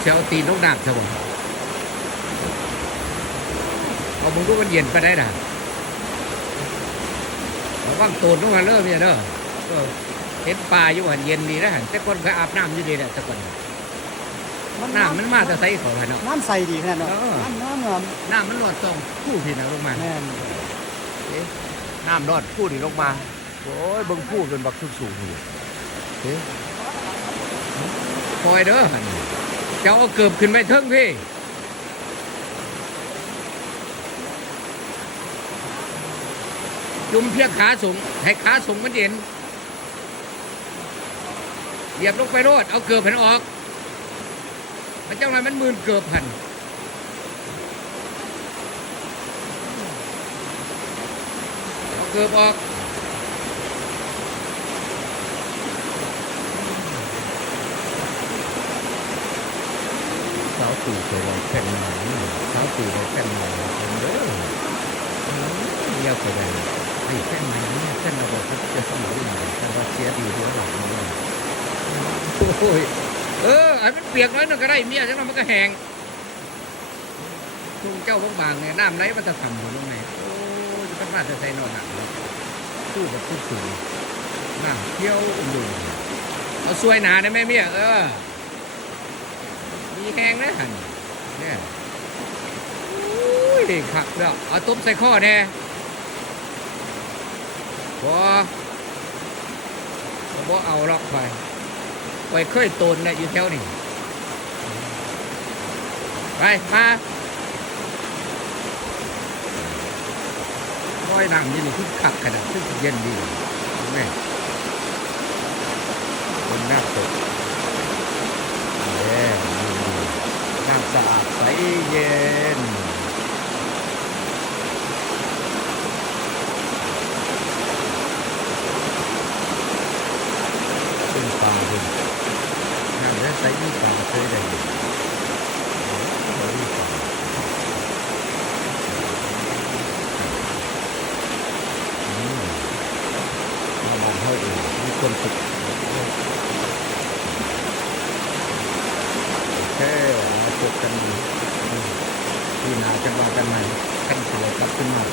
เชียวตีนกน้ำซะบ่เอามึงก็มันเย็นไปได้น่ะระวังตูนลงมาเริ่มเนี่ยเด้อเห็นปลาอยู่หันเย็นดีนะหันแต่คนเคยอาบน้ำอยู่ดีแหละแต่ก่อนน้ำมันมาจะใส่ขอให้เนาะน้ำใสดีแน่นอนน้ำน้ำมันรอดตรงผู้พี่นะลงมาแน่นน้ำรอดผู้นี่ลงมาโอ้ยเบิ่งผู้เป็นบักสูงอยู่คอยเด้อเจ้าเอาเกือบขึ้นไปเทิงพี่จุ่มเพียงขาสูงให้ขาสูงมันเย็นเหยียบลงไปโลดเอาเกือบหันออกมันเจ้าหน่อยมันมืนเกือบหันเอาเกือบออกสาวตู่เคยลองแข่งมาสาวตู่เราแข่งมาเป็นเด้อเยี่ยมไปเลยไอ้แข่งมาเนี่ยแข่งเราบอกว่าจะสมองมาแต่ว่าเสียดีเดียวหลังเลยโอ้ยอันมันเปียกน้อยหน่อยก็ได้เมียจังหวะมันก็แห้งทุ่งเจ้าบางๆเนี่ยน้ำไหลมันจะทำหัวลงไหนโอ้ยจะต้องน่าจะใส่นอนหนักเลยสู้แบบสู้สูงน้ำเที่ยวอุ่นๆเอาซวยหนาได้ไหมเมียมีแห้งนะหันเนี่ยเด็กขักเด้อเอาต้มใส่ข้อแน่พอเอาล็อกไปเคยโตนเนี่ยอยู่แถวนี้ไปมาร้อยน้ำนี่นี่คือขักขนาดซึ่งเย็นดีแม่เป็นน้ำตกน้ำสะอาดใสเย็นซึ่งปลาเป็นน้ำและใสยิ่งปลาเคยได้ยินมาบ้านเฮาเองมีคนฝึกโอเคมาพบกันที่นาจังหวัดกันใหม่ขั้นสวยครับขึ้นมา